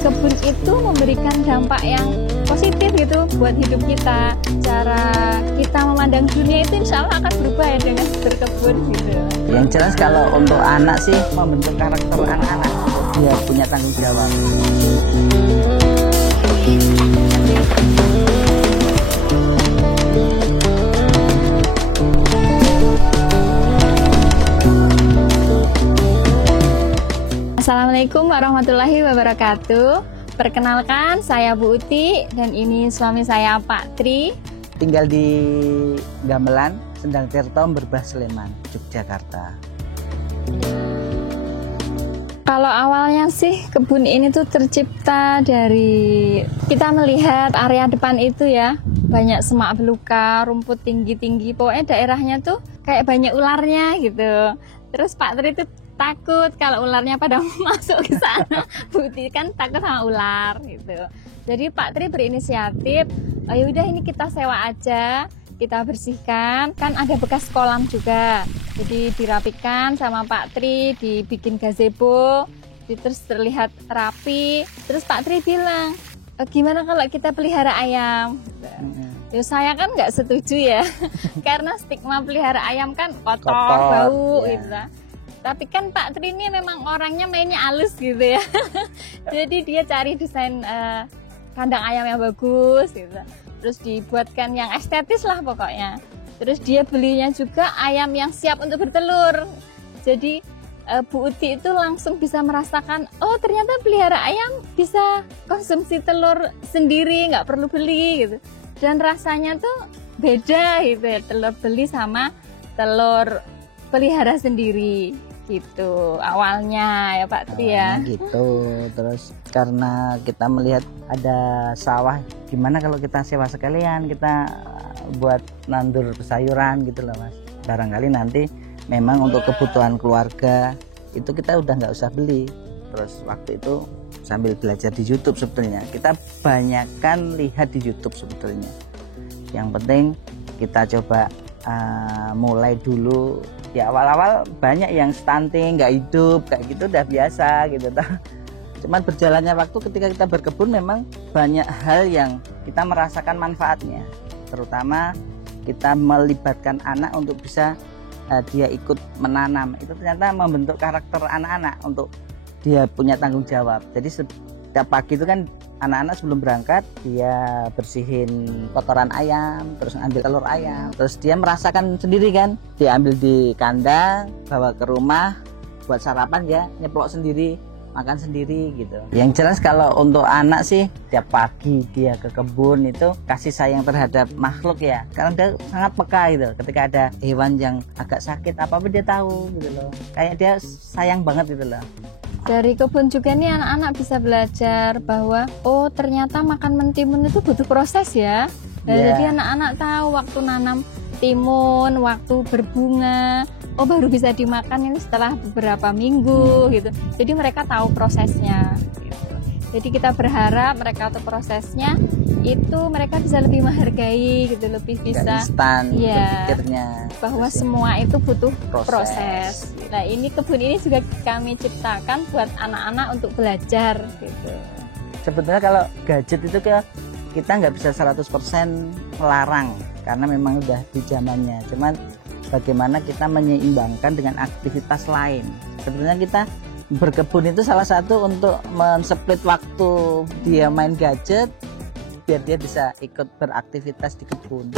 berkebun itu memberikan dampak yang positif gitu buat hidup kita. Cara kita memandang dunia itu insya Allah akan berubah ya dengan berkebun gitu. Yang jelas kalau untuk anak sih membentuk karakter anak-anak, dia punya tanggung jawab. Assalamualaikum warahmatullahi wabarakatuh. Perkenalkan, saya Bu Uti dan ini suami saya Pak Tri. Tinggal di Gamelan, Sendang Tirto, Berbah, Sleman, Yogyakarta. Kalau awalnya sih kebun ini tuh tercipta dari kita melihat area depan itu ya, banyak semak belukar, rumput tinggi-tinggi, pokoknya daerahnya tuh kayak banyak ularnya gitu. Terus Pak Tri itu takut kalau ularnya pada masuk ke sana. Bukti kan takut sama ular gitu. Jadi Pak Tri berinisiatif, ya udah ini kita sewa aja, kita bersihkan. Kan ada bekas kolam juga. Jadi dirapikan sama Pak Tri, dibikin gazebo, terus terlihat rapi. Terus Pak Tri bilang, gimana kalau kita pelihara ayam? Ya saya kan nggak setuju ya, karena stigma pelihara ayam kan kotor, bau ya. gitu. Tapi kan Pak Tri ini memang orangnya mainnya halus gitu ya. Jadi dia cari desain kandang ayam yang bagus gitu. Terus dibuatkan yang estetis lah pokoknya. Terus dia belinya juga ayam yang siap untuk bertelur. Jadi Bu Uti itu langsung bisa merasakan, oh ternyata pelihara ayam bisa konsumsi telur sendiri, nggak perlu beli gitu. Dan rasanya tuh beda gitu ya, telur beli sama telur pelihara sendiri. Gitu awalnya ya Pak Tri ya. Gitu. Terus karena kita melihat ada sawah, gimana kalau kita sewa sekalian, kita buat nandur sayuran gitu loh Mas. Barangkali nanti memang untuk kebutuhan keluarga itu kita udah nggak usah beli. Terus waktu itu sambil belajar di YouTube sebetulnya, kita banyakkan lihat di YouTube sebetulnya. Yang penting kita coba mulai dulu. Ya awal-awal banyak yang stunting, nggak hidup, kayak gitu udah biasa gitu. Cuman berjalannya waktu ketika kita berkebun memang banyak hal yang kita merasakan manfaatnya. Terutama kita melibatkan anak untuk bisa dia ikut menanam. Itu ternyata membentuk karakter anak-anak untuk dia punya tanggung jawab. Jadi setiap pagi itu kan anak-anak sebelum berangkat dia bersihin kotoran ayam, terus ambil telur ayam, terus dia merasakan sendiri kan, dia ambil di kandang, bawa ke rumah buat sarapan, dia nyeplok sendiri, makan sendiri gitu. Yang jelas kalau untuk anak sih tiap pagi dia ke kebun itu kasih sayang terhadap makhluk ya, karena dia sangat peka gitu. Ketika ada hewan yang agak sakit apa dia tahu gitu loh, kayak dia sayang banget gitu loh. Dari kebun juga nih anak-anak bisa belajar bahwa oh ternyata makan mentimun itu butuh proses ya. Jadi anak-anak tahu waktu nanam timun, waktu berbunga, oh baru bisa dimakan ini setelah beberapa minggu gitu. Jadi mereka tahu prosesnya gitu. Jadi kita berharap mereka tahu prosesnya, itu mereka bisa lebih menghargai gitu, lebih bisa instan ya, berpikirnya bahwa semua itu butuh proses. Nah ini kebun ini juga kami ciptakan buat anak-anak untuk belajar gitu. Sebetulnya kalau gadget itu kita nggak bisa 100% melarang karena memang udah di zamannya. Cuman bagaimana kita menyeimbangkan dengan aktivitas lain. Sebetulnya kita berkebun itu salah satu untuk men-split waktu dia main gadget biar dia bisa ikut beraktivitas di kebun.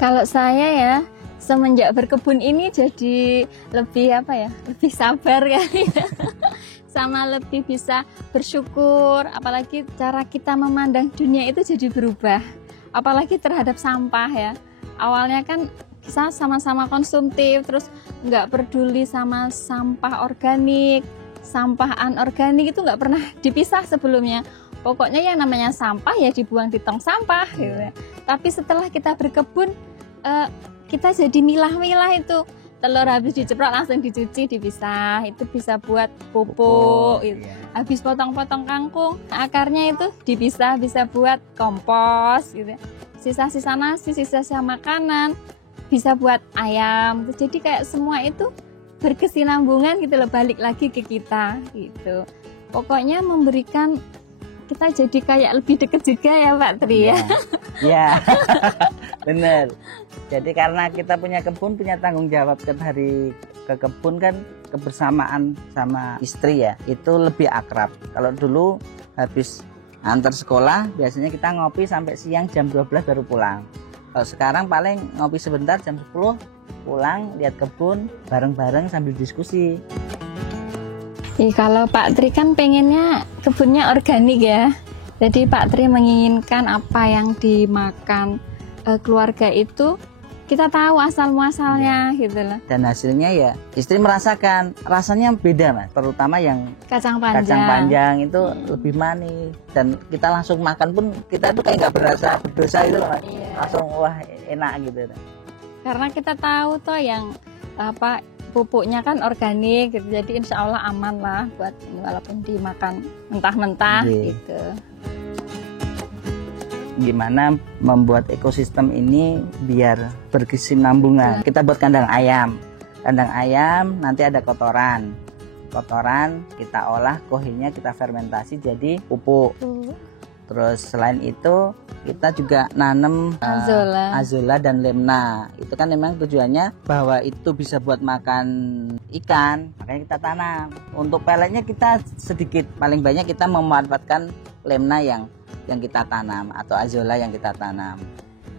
Kalau saya ya semenjak berkebun ini jadi lebih lebih sabar kali ya. Sama lebih bisa bersyukur, apalagi cara kita memandang dunia itu jadi berubah, apalagi terhadap sampah ya. Awalnya kan kita sama-sama konsumtif, terus nggak peduli sama sampah organik, sampah anorganik itu nggak pernah dipisah sebelumnya. Pokoknya yang namanya sampah ya dibuang di tong sampah gitu ya. Tapi setelah kita berkebun, kita jadi milah-milah itu. Telur habis diceprok langsung dicuci, dipisah, itu bisa buat pupuk gitu. Habis potong-potong kangkung, akarnya itu dipisah, bisa buat kompos gitu. Sisa-sisa nasi, sisa-sisa makanan bisa buat ayam. Jadi kayak semua itu berkesinambungan gitu loh, balik lagi ke kita gitu. Pokoknya memberikan kita jadi kayak lebih deket juga ya Pak Tri ya. Ya, bener. Jadi karena kita punya kebun, punya tanggung jawab ke hari ke kebun kan, kebersamaan sama istri ya, itu lebih akrab. Kalau dulu habis antar sekolah, biasanya kita ngopi sampai siang jam 12 baru pulang. Kalau sekarang paling ngopi sebentar jam 10, pulang, lihat kebun, bareng-bareng sambil diskusi. Kalau Pak Tri kan pengennya kebunnya organik ya. Jadi Pak Tri menginginkan apa yang dimakan keluarga itu kita tahu asal muasalnya gitu loh. Dan hasilnya ya istri merasakan rasanya beda Mas, terutama yang kacang panjang itu lebih manis, dan kita langsung makan pun kita tuh kayak nggak berasa berdosa gitu loh Mas. Langsung wah enak gitu. Karena kita tahu toh yang apa pupuknya kan organik gitu, jadi insya Allah aman lah buat ini walaupun dimakan mentah-mentah gitu. Gimana membuat ekosistem ini biar berkesinambungan? Kita buat kandang ayam nanti ada kotoran kita olah, kohenya kita fermentasi jadi pupuk. Terus selain itu kita juga nanam azolla dan lemna. Itu kan memang tujuannya bahwa itu bisa buat makan ikan, makanya kita tanam. Untuk peletnya kita sedikit, paling banyak kita memanfaatkan lemna yang kita tanam atau azolla yang kita tanam.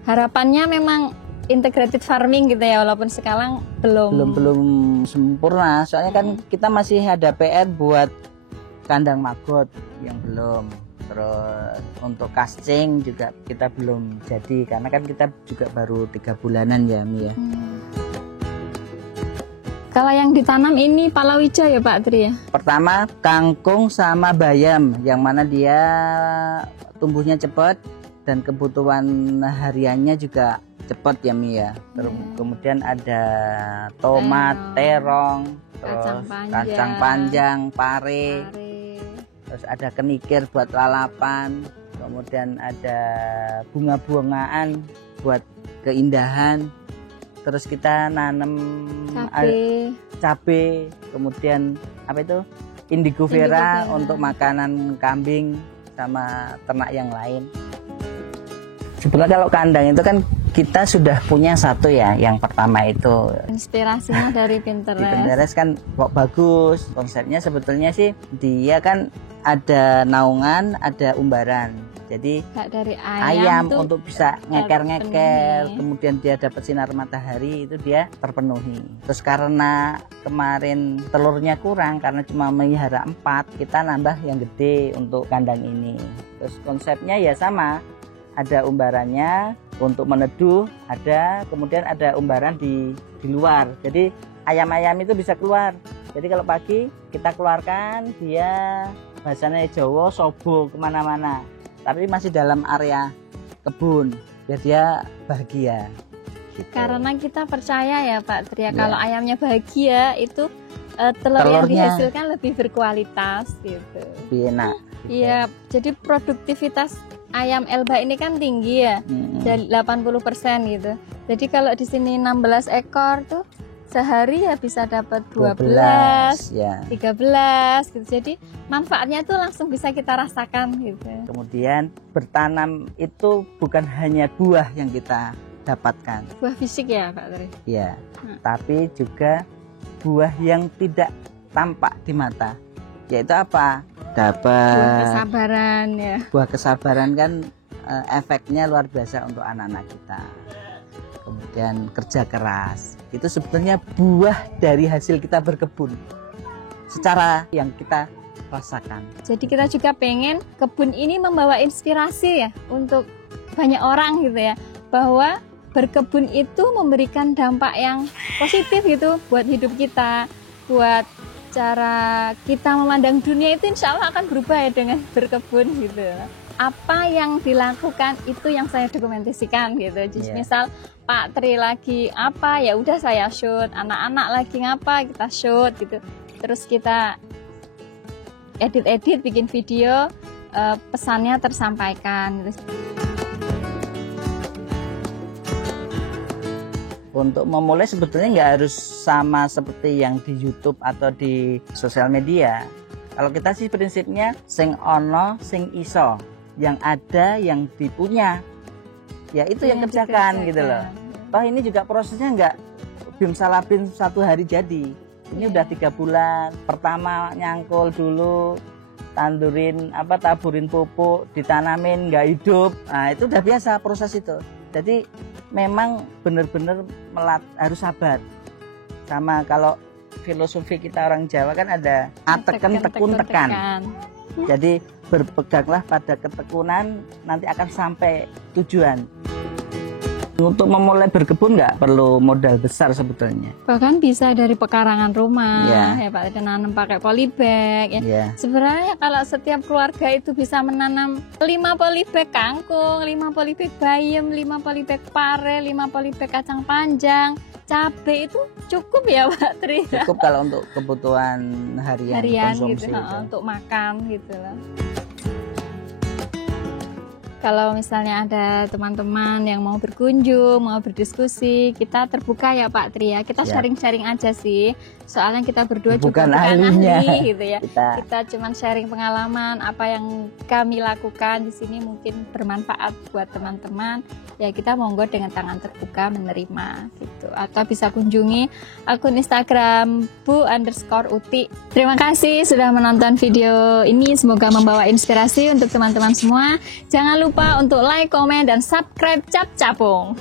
Harapannya memang integrated farming gitu ya, walaupun sekarang belum sempurna. Soalnya kan kita masih ada PR buat kandang maggot yang belum. Terus untuk casting juga kita belum jadi karena kan kita juga baru 3 bulanan ya Mi ya. Kalau yang ditanam ini palawija ya Pak Tri ya? Pertama kangkung sama bayam, yang mana dia tumbuhnya cepat dan kebutuhan hariannya juga cepat ya Mi ya. Terus kemudian ada tomat, terong, terus kacang panjang, pare. Terus ada kenikir buat lalapan, kemudian ada bunga-bungaan buat keindahan. Terus kita nanam cabai, kemudian apa itu indigo vera untuk makanan kambing sama ternak yang lain. Sebenarnya kalau kandang itu kan kita sudah punya satu ya, yang pertama itu inspirasinya dari Pinterest. Di Pinterest kan kok bagus, konsepnya sebetulnya sih dia kan ada naungan, ada umbaran. Jadi dari ayam untuk bisa ngeker-ngeker, kemudian dia dapat sinar matahari itu dia terpenuhi. Terus karena kemarin telurnya kurang karena cuma melihara 4, kita nambah yang gede untuk kandang ini. Terus konsepnya ya sama, ada umbarannya untuk meneduh, ada kemudian ada umbaran di luar. Jadi ayam-ayam itu bisa keluar. Jadi kalau pagi kita keluarkan, dia bahasanya Jawa sobo kemana-mana, tapi masih dalam area kebun biar dia bahagia gitu. Karena kita percaya ya Pak Tri ya, kalau ayamnya bahagia itu telur yang dihasilkan lebih berkualitas gitu, lebih enak gitu. Iya, jadi produktivitas ayam Elba ini kan tinggi ya, dari 80% gitu. Jadi kalau di sini 16 ekor tuh sehari ya bisa dapat 12 ya. 13 gitu. Jadi manfaatnya tuh langsung bisa kita rasakan gitu. Kemudian bertanam itu bukan hanya buah yang kita dapatkan. Buah fisik ya Pak Tri? Iya. Tapi juga buah yang tidak tampak di mata. Yaitu apa? Dapat buah kesabaran ya. Buah kesabaran kan efeknya luar biasa untuk anak-anak kita. Kemudian kerja keras, itu sebetulnya buah dari hasil kita berkebun secara yang kita rasakan. Jadi kita juga pengen kebun ini membawa inspirasi ya untuk banyak orang gitu ya, bahwa berkebun itu memberikan dampak yang positif gitu buat hidup kita, buat cara kita memandang dunia itu insya Allah akan berubah ya dengan berkebun gitu. Apa yang dilakukan itu yang saya dokumentasikan gitu. Jadi misal Pak Tri lagi apa ya udah saya shoot, anak-anak lagi ngapa kita shoot gitu. Terus kita edit bikin video, pesannya tersampaikan gitu. Untuk memulai sebetulnya nggak harus sama seperti yang di YouTube atau di sosial media. Kalau kita sih prinsipnya sing ono sing iso, yang ada yang dipunya, ya itu yang kerjakan gitu loh. Toh ini juga prosesnya nggak bim salabim 1 hari jadi. Ini udah 3 bulan. Pertama nyangkul dulu, taburin pupuk, ditanamin nggak hidup. Nah itu udah biasa proses itu. Jadi memang benar-benar harus sabar. Sama kalau filosofi kita orang Jawa kan ada ateken tekun tekan. Jadi berpeganglah pada ketekunan, nanti akan sampai tujuan. Untuk memulai berkebun nggak perlu modal besar sebetulnya. Bahkan bisa dari pekarangan rumah, ya Pak, nanam pakai polybag. Ya. Sebenarnya kalau setiap keluarga itu bisa menanam 5 polybag kangkung, 5 polybag bayam, 5 polybag pare, 5 polybag kacang panjang, cabai itu cukup ya Pak Tri? Cukup kalau untuk kebutuhan harian konsumsi gitu, untuk makan gitu loh. Kalau misalnya ada teman-teman yang mau berkunjung, mau berdiskusi, kita terbuka ya Pak Tri ya. Kita sharing-sharing aja sih. Soalnya kita berdua bukan ahli gitu ya. Kita cuma sharing pengalaman apa yang kami lakukan di sini, mungkin bermanfaat buat teman-teman. Ya kita monggo dengan tangan terbuka menerima gitu. Atau bisa kunjungi akun Instagram bu_uti. Terima kasih sudah menonton video ini. Semoga membawa inspirasi untuk teman-teman semua. Jangan lupa untuk like, komen, dan subscribe Cap Capung.